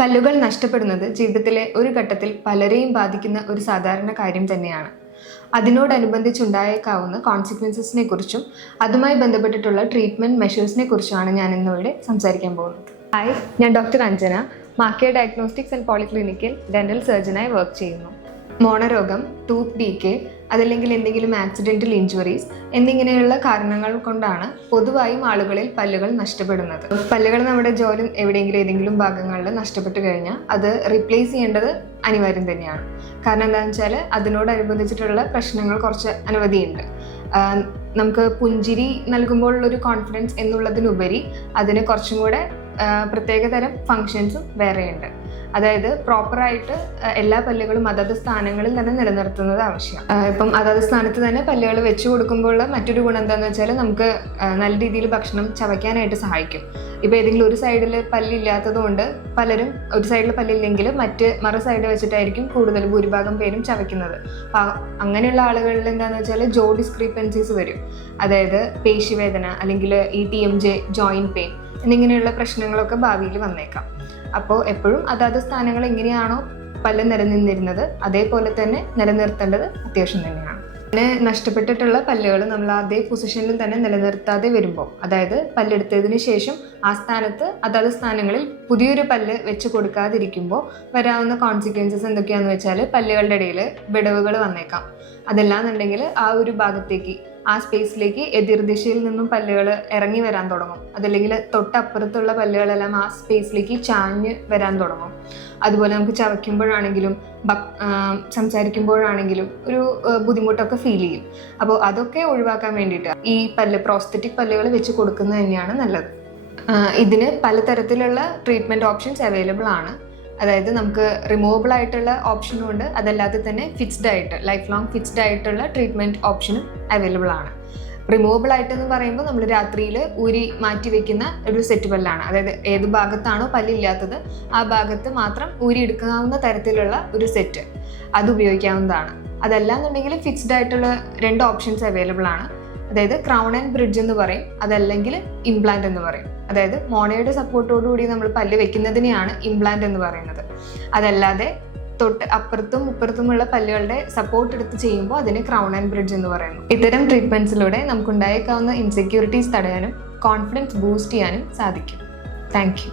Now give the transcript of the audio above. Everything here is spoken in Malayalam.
പല്ലുകൾ നഷ്ടപ്പെടുന്നത് ജീവിതത്തിലെ ഒരു ഘട്ടത്തിൽ പലരെയും ബാധിക്കുന്ന ഒരു സാധാരണ കാര്യം തന്നെയാണ്. അതിനോടനുബന്ധിച്ചുണ്ടായേക്കാവുന്ന കോൺസിക്വൻസസിനെ കുറിച്ചും അതുമായി ബന്ധപ്പെട്ടിട്ടുള്ള ട്രീറ്റ്മെൻറ്റ് മെഷേഴ്സിനെ കുറിച്ചുമാണ് ഞാൻ ഇന്നിവിടെ സംസാരിക്കാൻ പോകുന്നത്. ഹായ്, ഞാൻ doctor Anjana, MAcare diagnostics and പോളിക്ലിനിക്കിൽ ഡെന്റൽ സർജനായി വർക്ക് ചെയ്യുന്നു. മോണരോഗം, ടൂത്ത് ഡീക്കേ, അതല്ലെങ്കിൽ എന്തെങ്കിലും ആക്സിഡൻ്റൽ ഇഞ്ചുറീസ് എന്നിങ്ങനെയുള്ള കാരണങ്ങൾ കൊണ്ടാണ് പൊതുവായും ആളുകളിൽ പല്ലുകൾ നഷ്ടപ്പെടുന്നത്. പല്ലുകൾ നമ്മുടെ ജോലി ഏതെങ്കിലും ഭാഗങ്ങളിൽ നഷ്ടപ്പെട്ടു കഴിഞ്ഞാൽ അത് റീപ്ലേസ് ചെയ്യേണ്ടത് അനിവാര്യം തന്നെയാണ്. കാരണം എന്താണെന്ന് വെച്ചാൽ അതിനോടനുബന്ധിച്ചിട്ടുള്ള പ്രശ്നങ്ങൾ കുറച്ച് അനവധിയുണ്ട്. നമുക്ക് പുഞ്ചിരി നൽകുമ്പോഴുള്ളൊരു കോൺഫിഡൻസ് എന്നുള്ളതിനുപരി അതിന് കുറച്ചും കൂടെ പ്രത്യേകതരം ഫങ്ഷൻസും വേറെയുണ്ട്. അതായത് പ്രോപ്പറായിട്ട് എല്ലാ പല്ലുകളും അതത് സ്ഥാനങ്ങളിൽ തന്നെ നിലനിർത്തുന്നത് ആവശ്യം. ഇപ്പം അതത് സ്ഥാനത്ത് തന്നെ പല്ലുകൾ വെച്ച് കൊടുക്കുമ്പോഴുള്ള മറ്റൊരു ഗുണം എന്താണെന്ന് വെച്ചാൽ നമുക്ക് നല്ല രീതിയിൽ ഭക്ഷണം ചവയ്ക്കാനായിട്ട് സഹായിക്കും. ഇപ്പോൾ ഏതെങ്കിലും ഒരു സൈഡിൽ പല്ലില്ലാത്തത് കൊണ്ട് പലരും ഒരു സൈഡിൽ പല്ലില്ലെങ്കിൽ മറു സൈഡ് വെച്ചിട്ടായിരിക്കും ഭൂരിഭാഗം പേരും ചവയ്ക്കുന്നത്. അപ്പം അങ്ങനെയുള്ള ആളുകളിൽ എന്താണെന്ന് വെച്ചാൽ ജോ ഡിസ്ക്രിപ്പൻസീസ് വരും. അതായത് പേശിവേദന അല്ലെങ്കിൽ ഈ TMJ, ജോയിൻറ്റ് പെയിൻ എന്നിങ്ങനെയുള്ള പ്രശ്നങ്ങളൊക്കെ ഭാവിയിൽ വന്നേക്കാം. അപ്പോൾ എപ്പോഴും അതാത് സ്ഥാനങ്ങൾ എങ്ങനെയാണോ പല്ല് നിലനിന്നിരുന്നത് അതേപോലെ തന്നെ നിലനിർത്തേണ്ടത് അത്യാവശ്യം തന്നെയാണ്. പിന്നെ നഷ്ടപ്പെട്ടിട്ടുള്ള പല്ലുകൾ നമ്മൾ അതേ പൊസിഷനിൽ തന്നെ നിലനിർത്താതെ വരുമ്പോൾ, അതായത് പല്ലെടുത്തതിന് ശേഷം ആ സ്ഥാനത്ത് അതാത് സ്ഥാനങ്ങളിൽ പുതിയൊരു പല്ല് വെച്ച് കൊടുക്കാതിരിക്കുമ്പോൾ വരാവുന്ന കോൺസിക്വൻസസ് എന്തൊക്കെയാണെന്ന് വെച്ചാൽ പല്ലുകളുടെ ഇടയിൽ വിടവുകൾ വന്നേക്കാം. അതല്ലാന്നുണ്ടെങ്കിൽ ആ ഒരു ഭാഗത്തേക്ക്, ആ സ്പേസിലേക്ക് എതിർദിശയിൽ നിന്നും പല്ലുകൾ ഇറങ്ങി വരാൻ തുടങ്ങും. അതല്ലെങ്കിൽ തൊട്ടപ്പുറത്തുള്ള പല്ലുകളെല്ലാം ആ സ്പേസിലേക്ക് ചാഞ്ഞ് വരാൻ തുടങ്ങും. അതുപോലെ നമുക്ക് ചവയ്ക്കുമ്പോഴാണെങ്കിലും സംസാരിക്കുമ്പോഴാണെങ്കിലും ഒരു ബുദ്ധിമുട്ടൊക്കെ ഫീൽ ചെയ്യും. അപ്പോൾ അതൊക്കെ ഒഴിവാക്കാൻ വേണ്ടിയിട്ട് ഈ പ്രോസ്തെറ്റിക് പല്ലുകൾ വെച്ച് കൊടുക്കുന്നത് തന്നെയാണ് നല്ലത്. ഇതിന് പലതരത്തിലുള്ള ട്രീറ്റ്മെൻറ്റ് ഓപ്ഷൻസ് അവൈലബിൾ ആണ്. അതായത് നമുക്ക് റിമൂവബിൾ ആയിട്ടുള്ള ഓപ്ഷനും ഉണ്ട്, അതല്ലാതെ തന്നെ ഫിക്സ്ഡ് ആയിട്ട് ലൈഫ് ലോങ് ഫിക്സ്ഡ് ആയിട്ടുള്ള ട്രീറ്റ്മെൻറ്റ് ഓപ്ഷനും അവൈലബിൾ ആണ്. റിമൂവബിൾ ആയിട്ടെന്ന് പറയുമ്പോൾ നമ്മൾ രാത്രിയിൽ ഊരി മാറ്റി വെക്കുന്ന ഒരു സെറ്റ് പല്ലാണ്. അതായത് ഏത് ഭാഗത്താണോ പല്ലില്ലാത്തത് ആ ഭാഗത്ത് മാത്രം ഊരി എടുക്കാവുന്ന തരത്തിലുള്ള ഒരു സെറ്റ്, അത് ഉപയോഗിക്കാവുന്നതാണ്. അതല്ലാന്നുണ്ടെങ്കിൽ ഫിക്സ്ഡ് ആയിട്ടുള്ള 2 ഓപ്ഷൻസ് അവൈലബിൾ ആണ്. അതായത് ക്രൗൺ ആൻഡ് ബ്രിഡ്ജ് എന്ന് പറയും, അതല്ലെങ്കിൽ ഇംപ്ലാന്റ് എന്ന് പറയും. അതായത് മോണയുടെ സപ്പോർട്ടോടുകൂടി നമ്മൾ പല്ല് വെക്കുന്നതിനെയാണ് ഇംപ്ലാന്റ് എന്ന് പറയുന്നത്. അതല്ലാതെ തൊട്ട് അപ്പുറത്തും ഇപ്പുറത്തുമുള്ള പല്ലുകളുടെ സപ്പോർട്ട് എടുത്ത് ചെയ്യുമ്പോൾ അതിന് ക്രൗൺ ആൻഡ് ബ്രിഡ്ജ് എന്ന് പറയുന്നു. ഇത്തരം ട്രീറ്റ്മെന്റ്സിലൂടെ നമുക്കുണ്ടായേക്കാവുന്ന ഇൻസെക്യൂരിറ്റീസ് തടയാനും കോൺഫിഡൻസ് ബൂസ്റ്റ് ചെയ്യാനും സാധിക്കും. Thank you.